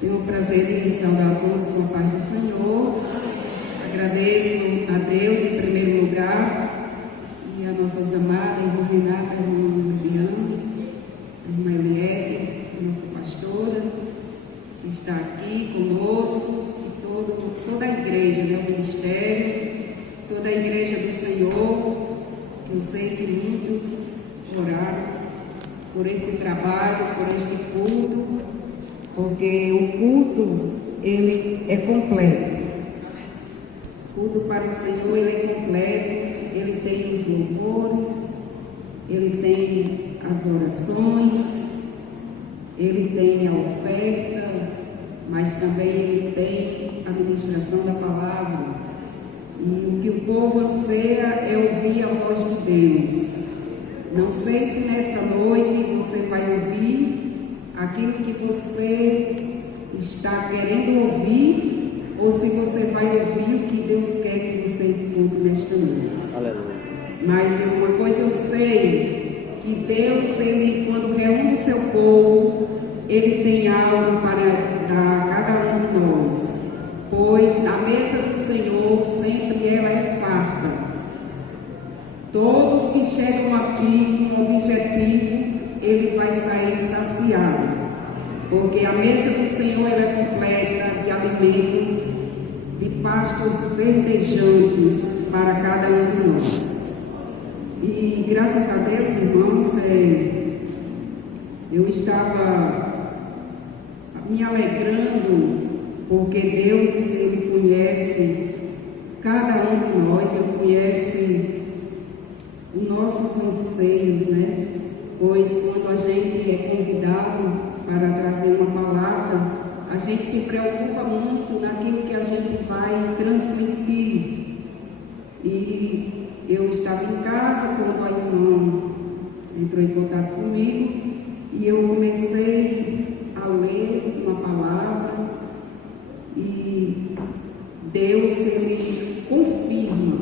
Tenho o prazer de saudar a todos com a paz do Senhor. Agradeço a Deus em primeiro lugar e a nossas amadas, a irmã Renata, a irmã Diana, a irmã Eliette, a nossa pastora, que está aqui conosco, e toda a igreja, o ministério, toda a igreja do Senhor. Eu sei que muitos oraram por esse trabalho, por este culto, porque o culto, ele é completo. O culto para o Senhor, ele é completo. Ele tem os louvores, ele tem as orações, ele tem a oferta, mas também ele tem a ministração da palavra. E o que o povo anseia é ouvir a voz de Deus. Não sei se nessa noite você vai ouvir aquilo que você está querendo ouvir, ou se você vai ouvir o que Deus quer que você escute nesta noite. Aleluia. Mas uma coisa eu sei, que Deus, ele, quando reúne o seu povo, ele tem algo para dar a cada um de nós, pois a mesa do Senhor sempre ela é farta. Todos que chegam aqui com um objetivo, ele vai sair saciado, porque a mesa do Senhor ela é completa de alimento, de pastos verdejantes para cada um de nós. E graças a Deus, irmãos, eu estava me alegrando, porque Deus, ele conhece cada um de nós, ele conhece os nossos anseios, né? Pois quando a gente é convidado para trazer uma palavra, a gente se preocupa muito naquilo que a gente vai transmitir. E eu estava em casa quando a irmã entrou em contato comigo e eu comecei a ler uma palavra e Deus, ele confirma,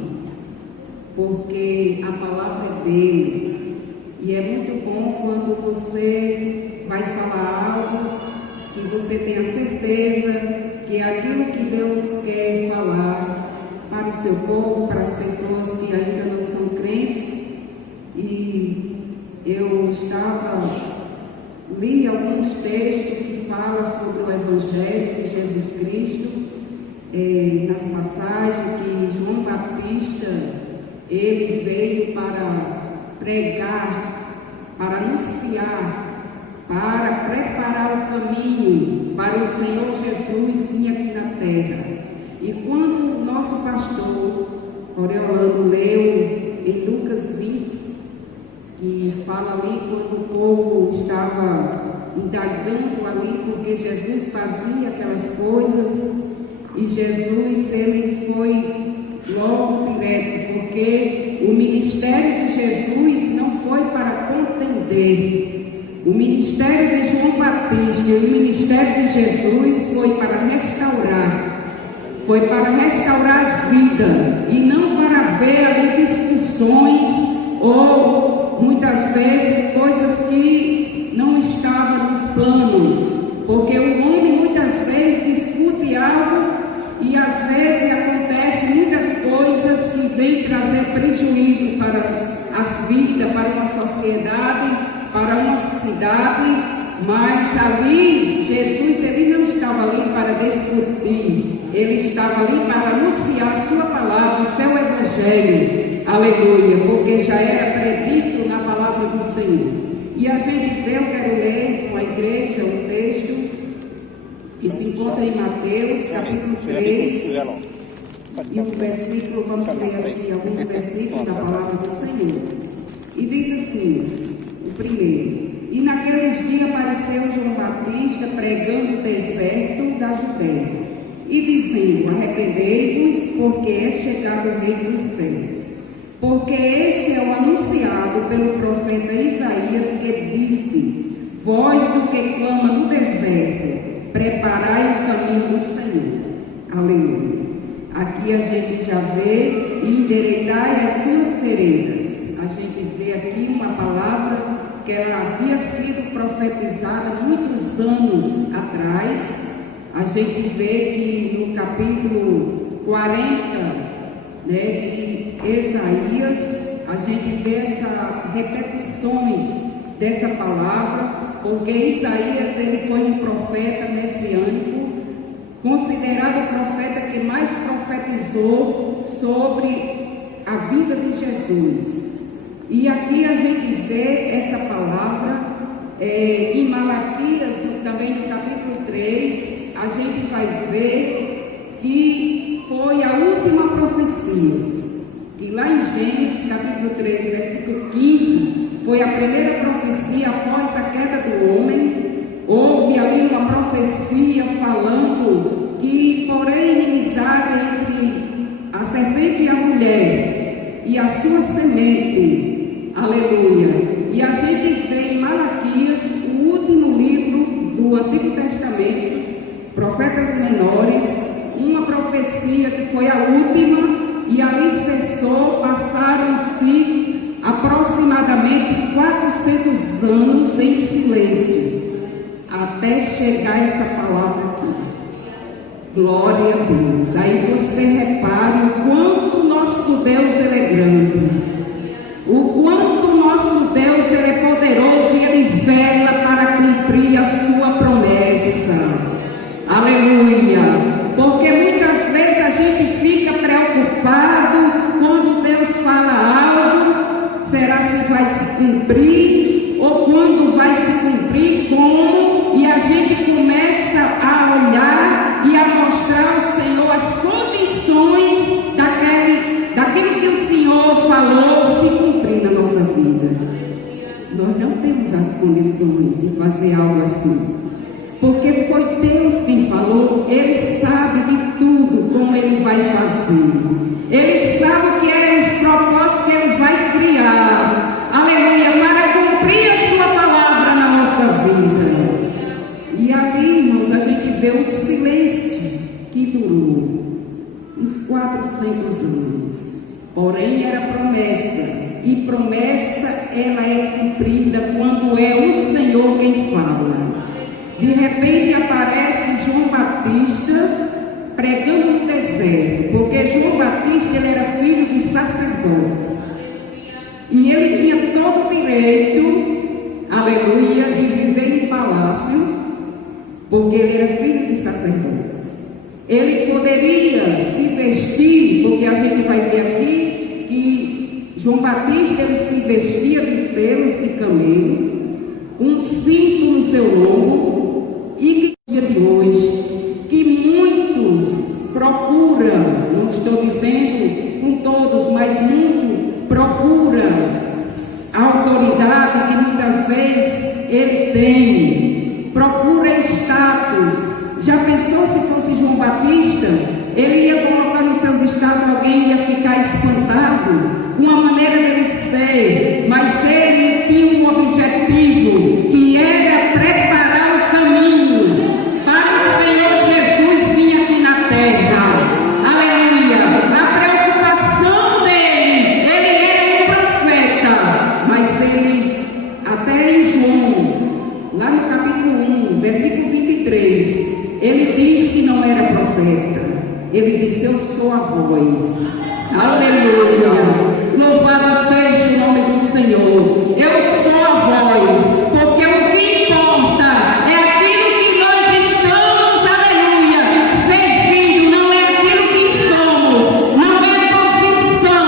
porque a palavra é dele. E é muito bom quando você vai falar algo que você tenha certeza que é aquilo que Deus quer falar para o seu povo, para as pessoas que ainda não são crentes. E eu li alguns textos que falam sobre o Evangelho de Jesus Cristo, nas passagens que João Batista ele veio para pregar, para anunciar, para preparar o caminho para o Senhor Jesus vir aqui na terra. E quando o nosso pastor Oriolano leu em Lucas 20, que fala ali quando o povo estava indagando ali porque Jesus fazia aquelas coisas, e Jesus ele foi logo direto, porque o ministério de Jesus não foi para contender. O ministério de João Batista e o ministério de Jesus foi para restaurar as vidas, e não para ver ali discussões ou muitas vezes coisas que não estavam nos planos, porque o homem muitas vezes discute algo e às vezes acontecem muitas coisas que vêm trazer prejuízo para as vidas, para uma sociedade, para uma cidade. Mas ali, Jesus, ele não estava ali para discutir, ele estava ali para anunciar a sua palavra, o seu evangelho, aleluia, porque já era predito na palavra do Senhor. E a gente vê, eu quero ler com a igreja um texto que se encontra em Mateus, capítulo 3, e um versículo, vamos ler aqui alguns versículos da palavra do Senhor. E diz assim, o primeiro: e naqueles dias apareceu João Batista pregando o deserto da Judéia, e dizendo: arrependei-vos, porque é chegado o reino dos céus. Porque este é o anunciado pelo profeta Isaías, que disse: voz do que clama no deserto, preparai o caminho do Senhor. Aleluia. Aqui a gente já vê: endireitai as suas veredas. A gente vê aqui uma palavra que ela havia sido profetizada muitos anos atrás, a gente vê que no capítulo 40, de Isaías, a gente vê essas repetições dessa palavra, porque Isaías ele foi um profeta messiânico, considerado o profeta que mais profetizou sobre a vida de Jesus. E aqui a gente vê essa palavra em Malaquias, também no capítulo 3, a gente vai ver que foi a última profecia. E lá em Gênesis, capítulo 3, versículo 15, foi a primeira profecia após a queda do homem. Houve ali uma profecia falando que, porém, inimizade entre a serpente e a mulher e a sua semente, aleluia. E a gente vê em Malaquias, o último livro do Antigo Testamento, Profetas Menores, uma profecia que foi a última, e ali cessou, passaram-se aproximadamente 400 anos em silêncio, até chegar essa palavra aqui. Glória a Deus. Aí você repare o quanto nosso Deus ele é grande, o quanto nosso Deus ele é poderoso e ele vela para cumprir a sua promessa. Aleluia. Porque muitas vezes a gente fica preocupado quando Deus fala algo, será se vai se cumprir, ou quando vai se cumprir, como, e a gente começa a olhar e a mostrar ao Senhor as condições daquilo que o Senhor falou se cumprir na nossa vida. Nós não temos as condições de fazer algo assim, porque foi Deus quem falou. Ele sabe de tudo como ele vai fazer, ele sabe o que é os propósitos que ele vai criar, aleluia, para cumprir a sua palavra na nossa vida. E ali, irmãos, a gente vê o silêncio que durou uns 400 anos, porém era promessa, e promessa ela é cumprida quando é o Senhor quem fala. De repente aparece João Batista pregando no deserto, porque João Batista ele era filho de sacerdote, e ele tinha todo o direito, aleluia, de viver em palácio, porque ele era filho de sacerdote. Ele poderia se vestir, porque a gente vai ver aqui que João Batista ele se vestia de pelos de camelo, com um cinto no seu lombo. E que dia de hoje, que muitos procuram, não estou dizendo com todos, mas muito procura a autoridade que muitas vezes ele tem, procura status. Já pensou se fosse João Batista? Ele ia colocar nos seus status, alguém ia ficar espantado com a maneira dele ser, mas ele tinha um objetivo, que era preparar o caminho para o Senhor Jesus vir aqui na terra, aleluia. A preocupação dele, ele era um profeta, mas ele, até em João, lá no capítulo 1, versículo 23, ele diz que não era profeta, ele disse: eu sou a voz, aleluia. Louvado seja o nome do Senhor. Eu sou a voz, porque o que importa é aquilo que nós estamos, aleluia, servindo, não é aquilo que somos, não é a posição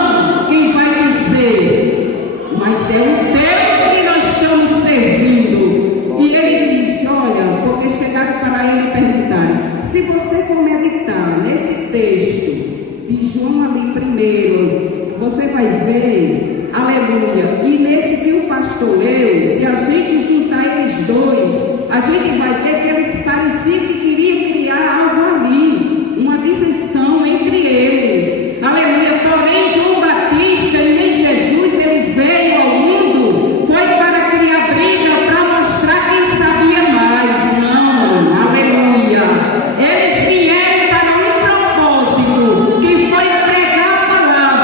quem vai dizer, mas é o Deus que nós estamos servindo. E ele disse: olha, porque chegaram para ele e perguntaram, se você for meditar nesse texto de João ali primeiro, você vai ver, aleluia, e nesse que o pastor leu, se a gente juntar eles dois, a gente vai ver que eles pareciam que queriam criar algo ali, uma dissensão entre eles, aleluia. Porém João Batista e nem Jesus, ele veio ao mundo, foi para criar briga, para mostrar quem sabia mais, não, aleluia. Eles vieram para um propósito, que foi pregar a palavra.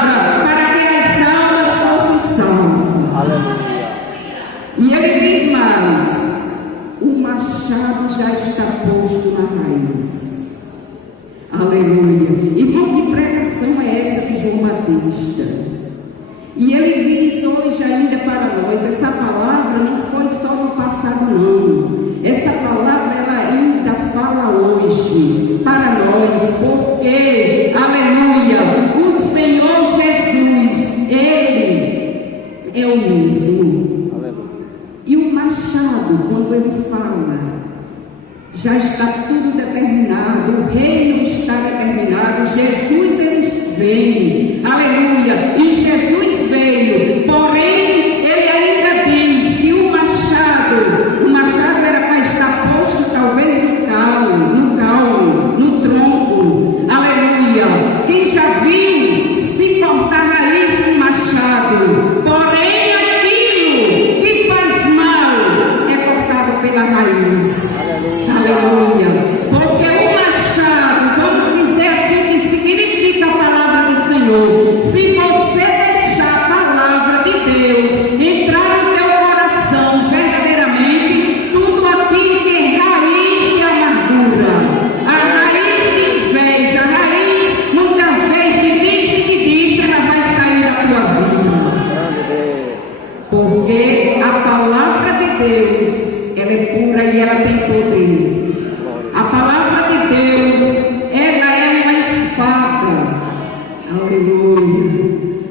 Já está tudo determinado, o reino está determinado, Jesus ele vem, aleluia, e Jesus veio, porém ele ainda diz que o machado era para estar posto talvez no caule, no tronco, aleluia. Quem já viu se cortar a raiz com machado, porém aquilo que faz mal é cortado pela raiz. Aleluia. Porque o machado, vamos dizer assim, que significa a palavra do Senhor. Se você deixar a palavra de Deus entrar no teu coração verdadeiramente, tudo aquilo que é raiz de amargura, a raiz de inveja, a raiz muitas vezes de disse, ela vai sair da tua vida. Porque a palavra de Deus, ela é pura e ela tem poder. A palavra de Deus, ela é uma espada. Aleluia.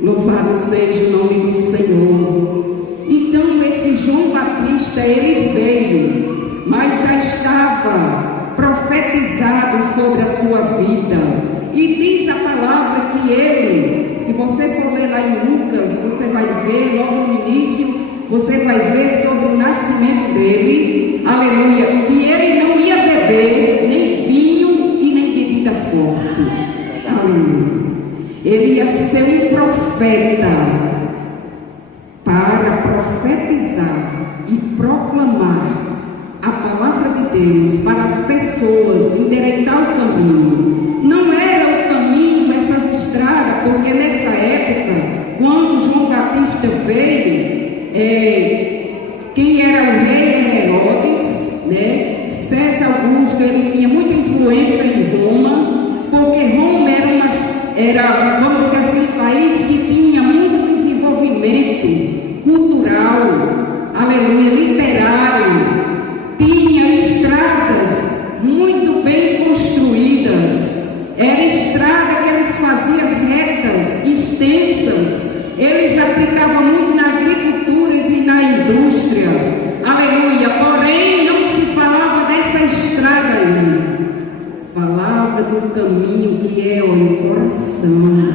Louvado seja o nome do Senhor. Então esse João Batista, ele veio, mas já estava profetizado sobre a sua vida. E diz a palavra que ele, se você for ler lá em Lucas, você vai ver logo no início, você vai ver sobre o nascimento dele, aleluia, que ele não ia beber nem vinho e nem bebida forte, aleluia. Ele ia ser um profeta para profetizar e proclamar a palavra de Deus para as pessoas, endireitar o caminho. Não era o caminho, essas estradas, porque nessa época, quando João Batista veio, quem era o rei Herodes, né? César Augusto, ele tinha muita influência em Roma, porque Roma era, vamos dizer assim, um país que tinha muito desenvolvimento cultural, aleluia, literário, tinha estradas muito bem construídas, era estrada que eles faziam retas, extensas, eles aplicavam muito na agricultura e na indústria, aleluia, porém não se falava dessa estrada aí, falava do caminho que é o coração,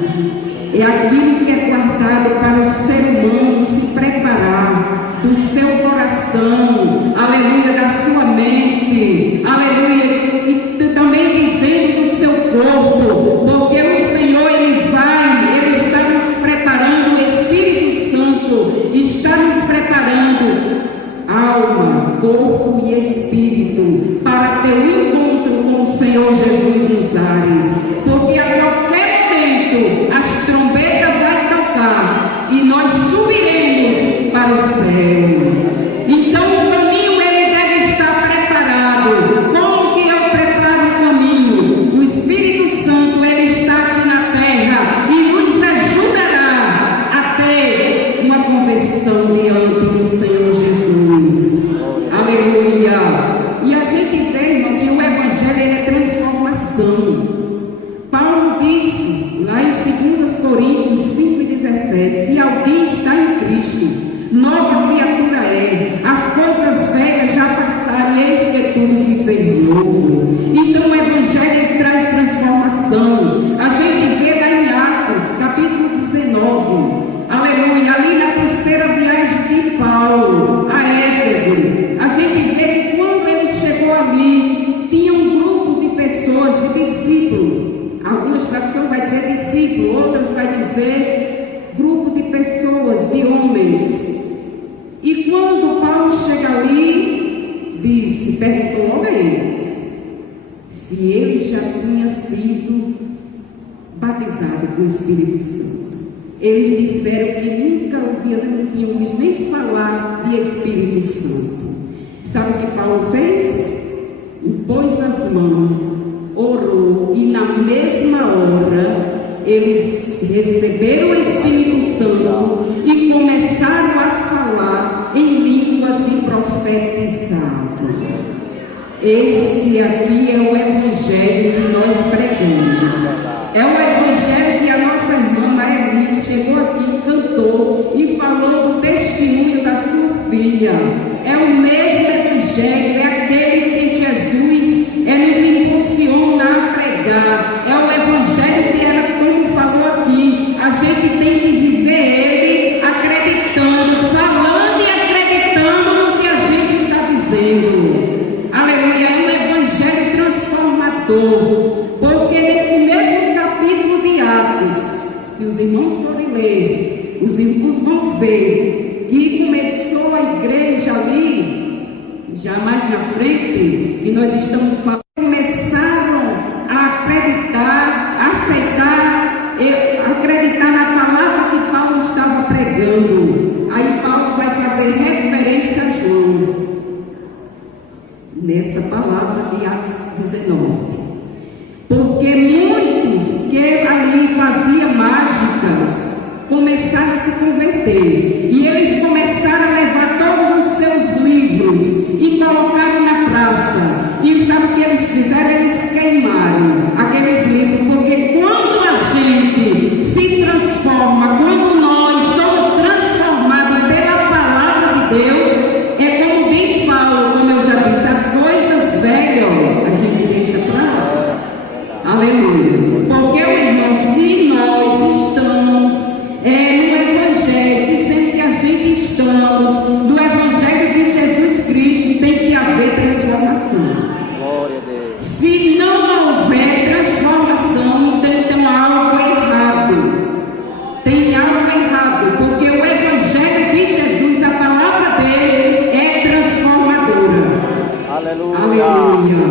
é aquilo que é guardado para o ser humano se preparar do seu coração, aleluia, da sua mente, aleluia, e também dizendo do seu corpo, porque o Senhor ele está nos preparando, o Espírito Santo está nos preparando, alma, corpo e espírito, para ter um encontro com o Senhor Jesus nos ares, porque a qualquer momento as trombetas vão tocar e nós subiremos para o céu. Então o caminho ele deve estar preparado. Como que eu preparo o caminho? O Espírito Santo ele está aqui na terra e nos ajudará a ter uma conversão diante do Senhor Jesus. Aleluia. E a gente vê, irmão, que o Evangelho é transformação. Paulo disse lá em 2 Coríntios 5,17: se alguém está em Cristo, nova criatura é, as coisas velhas já passaram e eis que tudo se fez novo. Então o Evangelho traz transformação. A gente vê lá em Atos capítulo 19, aleluia, ali na terceira viagem de Paulo a Éfeso, a gente vê que quando ele chegou ali, tinha um grupo de pessoas, de discípulos. Algumas traduções vai dizer discípulo, outras vai dizer grupo de pessoas, de homens. E quando Paulo chega ali, perguntou logo a eles se ele já tinha sido batizado com o Espírito Santo. Eles disseram que nunca não tinham visto nem falar de Espírito Santo. Sabe o que Paulo fez? Impôs as mãos, orou, e na mesma hora eles receberam o Espírito Santo e começaram a falar em línguas e profetizavam. Esse aqui é o Evangelho que nós pregamos. É o Evangelho que a nossa irmã Maeli chegou aqui, cantou e falou do testemunho da sua filha. É o mesmo Evangelho, é aquele que Jesus transformador, porque nesse mesmo capítulo de Atos, se os irmãos forem ler, os irmãos vão ver que começou a igreja ali, já mais na frente, que nós estamos falando, começaram a acreditar, acreditar na palavra que Paulo estava pregando. Aí Paulo vai fazer referência a João, nessa palavra de Atos 19. Porque muitos que ali faziam mágicas começaram a se converter. E eles começaram a levar todos os seus livros e colocaram na praça. E sabe o que eles fizeram? Eles queimaram aqueles livros. Porque quando a gente se transforma, quando nós somos transformados pela palavra de Deus, é como diz Paulo, como eu já disse, as coisas velhas a gente deixa para lá. Aleluia. Porque, irmão, se nós estamos no Evangelho, dizendo que a gente estamos no Evangelho de Jesus Cristo, tem que haver transformação. Glória a Deus. Se não houver transformação, então há algo errado. Tem algo errado, porque o Evangelho de Jesus, a palavra dele, é transformadora. Aleluia. Aleluia.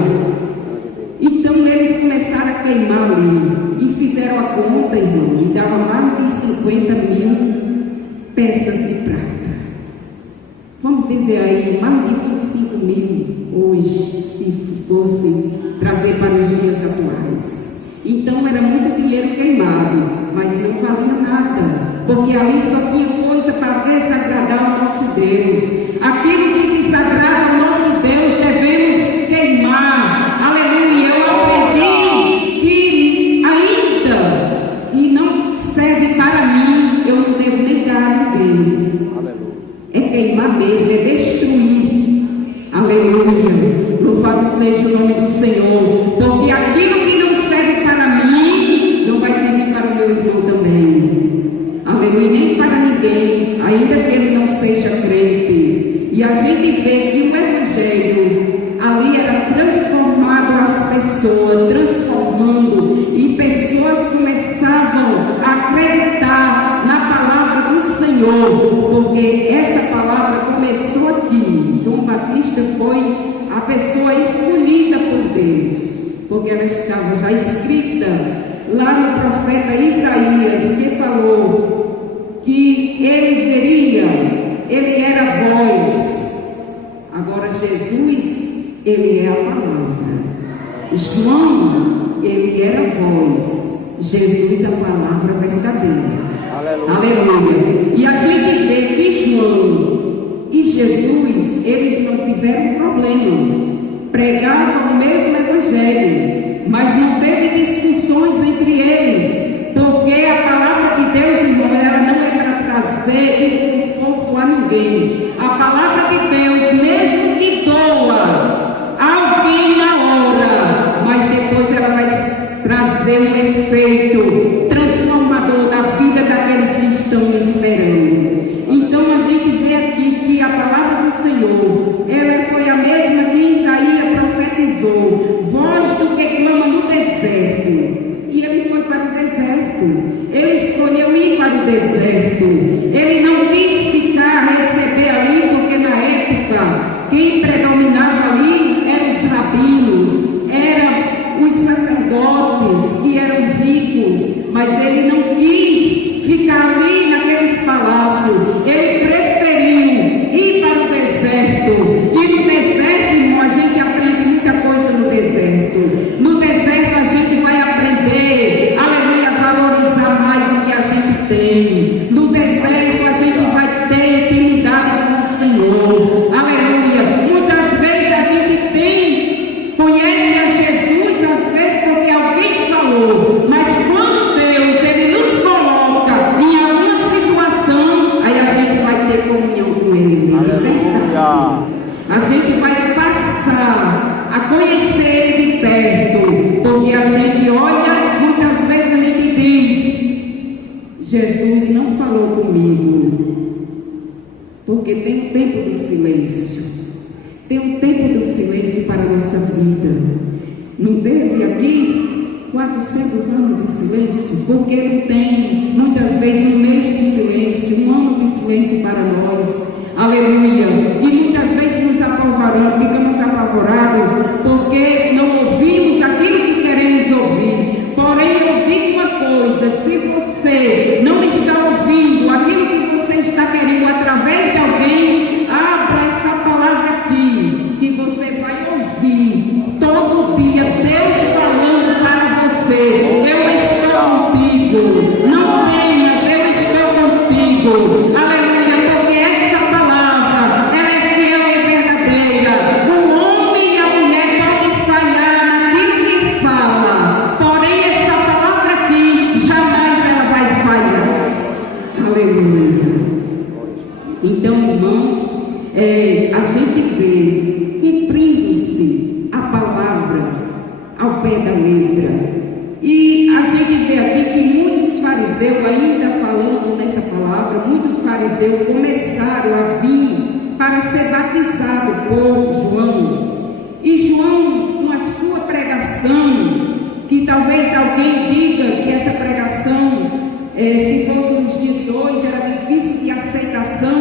Então eles começaram a queimar ali e fizeram a conta, irmão, e dava mais de 50 mil peças de prata. Vamos dizer aí, mais de 25 mil hoje, se fosse trazer para os dias atuais. Então era muito dinheiro queimado, mas não valia nada, porque ali só tinha coisa para desagradar o nosso Deus. Aquilo que desagrada ao nosso Deus devemos queimar. Aleluia. Eu aprendi que ainda que não serve para mim, eu não devo nem dar a ninguém. Aleluia. É queimar mesmo, é destruir. Aleluia. Louvado seja o nome do Senhor. Porque aquilo que não serve para mim, não vai servir para o meu irmão também. Aleluia. Nem para ninguém, ainda que ele não seja crente. E a gente vê que o Evangelho ali era transformado as pessoas, transformando, e pessoas começavam a acreditar na palavra do Senhor, porque essa palavra começou aqui. João Batista foi a pessoa escolhida por Deus, porque ela estava já escrita lá no profeta Isaías, que falou que ele veria, ele era a voz. Agora Jesus, ele é a palavra. João, ele era a voz. Jesus, a palavra verdadeira. Aleluia. Aleluia. E a gente vê que João e Jesus, eles não tiveram problema. Pregavam o mesmo Evangelho, mas não teve discussões entre eles, porque a palavra de Deus, irmão, ela não é para trazer desconforto a ninguém. A palavra de Deus, mesmo que doa alguém na hora, mas depois ela vai trazer um efeito transformador da vida daqueles que estão esperando. Então a gente vê aqui que a palavra do Senhor, ela foi a mesma que Isaías profetizou: voz do que clama no deserto. E ele foi para o deserto, ele escolheu ir para o deserto, ele não quis ficar, receber ali, porque na época quem predominava ali eram os rabinos, eram os sacerdotes que eram ricos, mas ele não quis ficar ali naqueles palácios, ele preferiu ir para o deserto. E no deserto, irmão, a gente aprende muita coisa no deserto. No deserto a gente vai aprender, aleluia, a valorizar mais o que a gente tem. No deserto a gente vai ter intimidade com o Senhor, aleluia. Muitas vezes a gente conhece a Jesus, às vezes porque alguém falou, mas quando Deus, ele nos coloca em alguma situação, aí a gente vai ter comunhão com ele. Aleluia. A gente vai passar a conhecer ele de perto, porque a gente olha, muitas vezes a gente diz: Jesus não falou comigo, porque tem um tempo do silêncio, tem um tempo do silêncio para a nossa vida. Não teve 400 anos de silêncio? Porque não tem, muitas vezes, um mês de silêncio, um ano de silêncio para nós. Aleluia. E muitas vezes nos apavoramos, ficamos apavorados, porque não ouvimos aquilo que queremos ouvir. Porém, eu digo uma coisa: se você não está ouvindo aquilo que você está querendo através de alguém, abra essa palavra aqui, que você vai ouvir todo dia Deus falando para você: eu estou contigo, não temas, eu estou contigo. Aleluia, porque essa palavra, ela é fiel e verdadeira. O homem e a mulher podem falhar naquilo que fala, porém essa palavra aqui jamais ela vai falhar. Aleluia. Então, irmãos, a gente vê cumprindo-se a palavra ao pé da letra. E a gente vê aqui que muitos fariseus, ainda falando nessa palavra, muitos fariseus começaram a vir para ser batizados por João. E João, com a sua pregação, que talvez alguém diga que essa pregação, se fosse nos dias de hoje, era difícil de aceitação,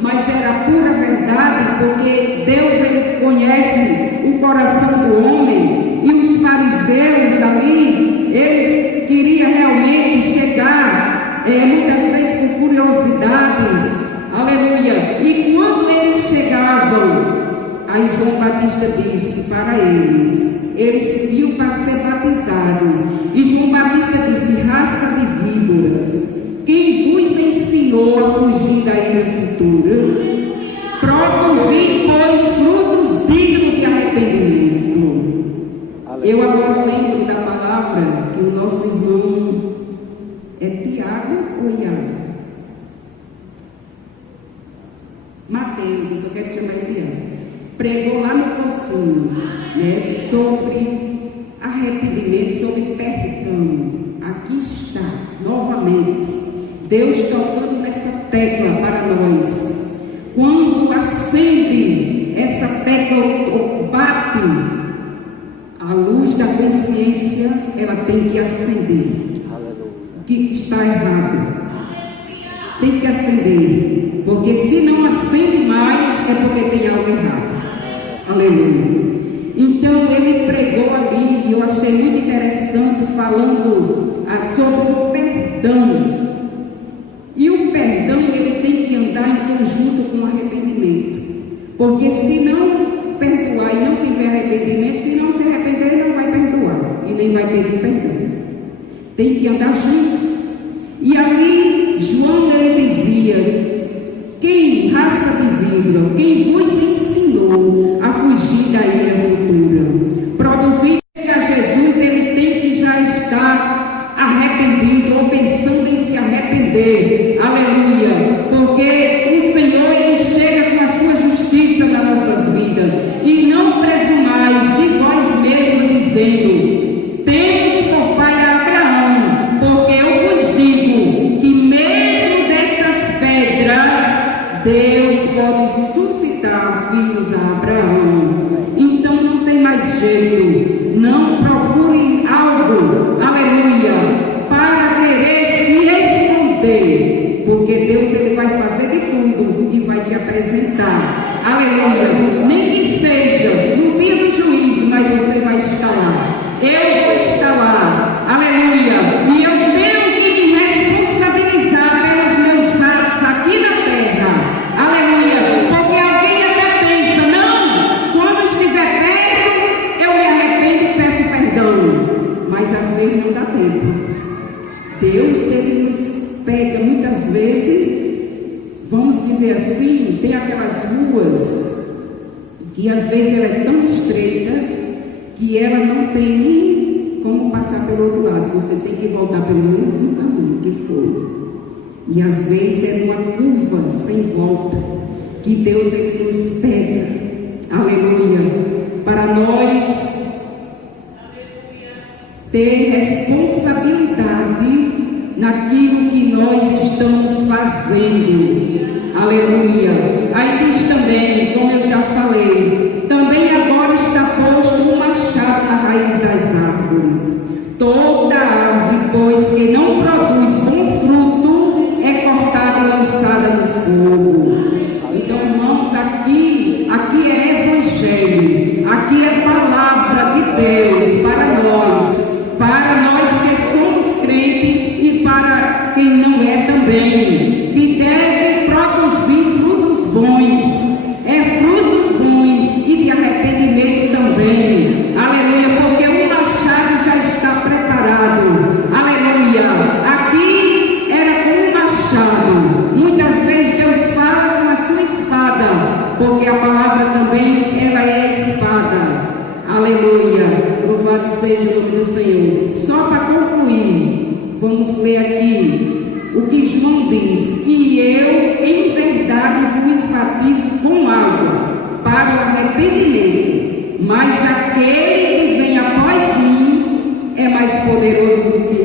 mas era pura verdade, porque Deus, ele conhece o coração do homem. E os fariseus ali, eles queriam realmente chegar, muitas vezes por curiosidades, aleluia. E quando eles chegavam, aí João Batista disse para eles vinham para ser batizados. E João Batista disse: raça de víboras, quem vos ensinou a fugir da ira futura? Produzir, pois, frutos dignos de arrependimento. Eu agora lembro da palavra que o nosso irmão é Tiago ou Iago? Mateus, eu só quero chamar ele Tiago. Pregou lá no Pocinho, sobre arrependimento, sobre perdão. Aqui está, novamente, Deus tocando nessa tecla para nós. Quando acende essa tecla, bate, a luz da consciência, ela tem que acender. O que está errado tem que acender, porque se não acende mais, é porque tem algo errado. Aleluia. Então ele pregou ali, e eu achei muito interessante, falando sobre o perdão. E o perdão, ele tem que andar em conjunto com o arrependimento, porque se não perdoar e não tiver arrependimento, se não se arrepender, ele não vai perdoar e nem vai pedir perdão. Tem que andar juntos. E ali João, ele dizia: quem, raça de víbora, quem vos ensinou a fugir da ira futura? Produzir a Jesus, ele tem que já estar arrependido ou pensando em se arrepender. Aleluia. Porque o Senhor, ele chega com a sua justiça nas nossas vidas. E não presumais de vós mesmos, dizendo: temos por pai Abraão, porque eu vos digo que mesmo destas pedras Deus pode suscitar filhos a Abraão. Então não tem mais jeito. Não procurem algo, aleluia, para querer se esconder, porque Deus, ele vai fazer de tudo e vai te apresentar. Aleluia. Nem que seja no dia do juízo, mas você vai estar lá. Eu vou estar lá. Aleluia. E eu tenho que me responsabilizar pelos meus atos aqui na terra. Aleluia. Porque alguém até pensa: não, quando estiver perto, eu me arrependo e peço perdão. Mas às vezes não dá tempo. Deus, ele nos pega muitas vezes, vamos dizer assim, tem aquelas ruas que às vezes elas são tão estreitas que ela não tem como passar pelo outro lado. Você tem que voltar pelo mesmo caminho que foi. E às vezes é numa curva sem volta que Deus, ele nos pega. Aleluia. Para nós ter responsabilidade naquilo que nós estamos fazendo. Aleluia. Aí diz também, como eu já falei, também agora está posto um machado na raiz das árvores. Toda Louvado seja o nome do Senhor. Só para concluir, vamos ler aqui o que João diz: e eu, em verdade, vos batizo com água para o arrependimento, mas aquele que vem após mim é mais poderoso do que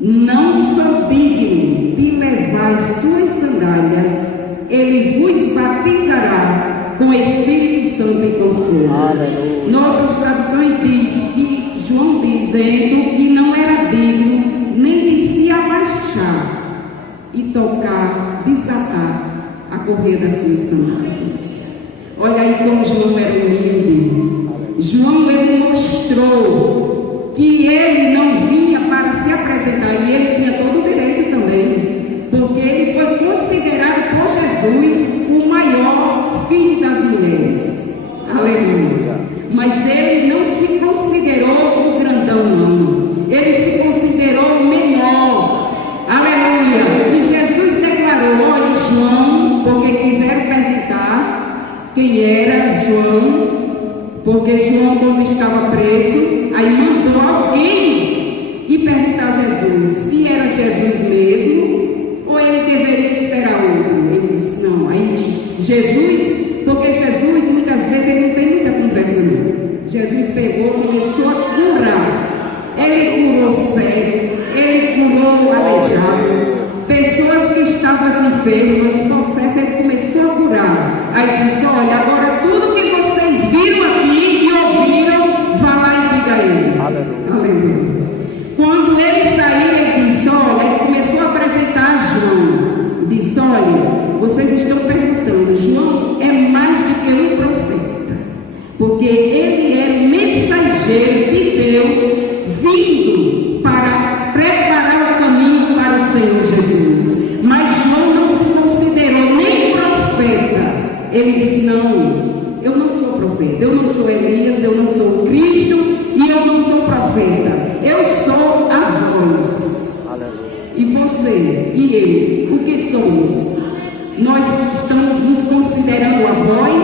eu. Não sou digno de levar as suas sandálias. Ele vos batizará com Espírito Santo e com fogo. Noutras traduções diz que João dizendo que não era digno nem de se abaixar e tocar, desatar a correia das suas sandálias. Olha aí como João era humilde. João, ele mostrou que ele não vinha para se apresentar, e ele tinha todo o direito também, porque ele foi considerado por Jesus o maior filho das mulheres. Aleluia. Mas ele não se considerou o grandão, não. Ele se considerou o menor. Aleluia. E Jesus declarou: olha, João, porque quiseram perguntar quem era João, porque João, quando estava preso, aí mandou alguém ir perguntar a Jesus se era Jesus mesmo ou ele deveria esperar outro. Ele disse: não. Aí Jesus, porque Jesus muitas vezes ele não tem muita conversa, não. Jesus pegou, começou a curar. Ele curou cego, ele curou aleijados, pessoas que estavam enfermas, processo, ele começou a curar. Aí disse: olha, agora tudo que vocês viram aqui e ouviram, vá lá e diga a ele. Aleluia. Aleluia. Quando ele saiu, ele disse: olha, ele começou a apresentar a João. Disse: olha, vocês estão perguntando, João é mais do que um profeta, porque ele era um mensageiro de Deus vindo para preparar o caminho para o Senhor Jesus. Mas João não se considerou nem profeta. Ele disse: não, eu não sou profeta, eu não sou Elias, eu não sou Cristo e eu não sou profeta. Eu sou a voz. Aleluia. E você e eu, o que somos? Nós estamos nos considerando a voz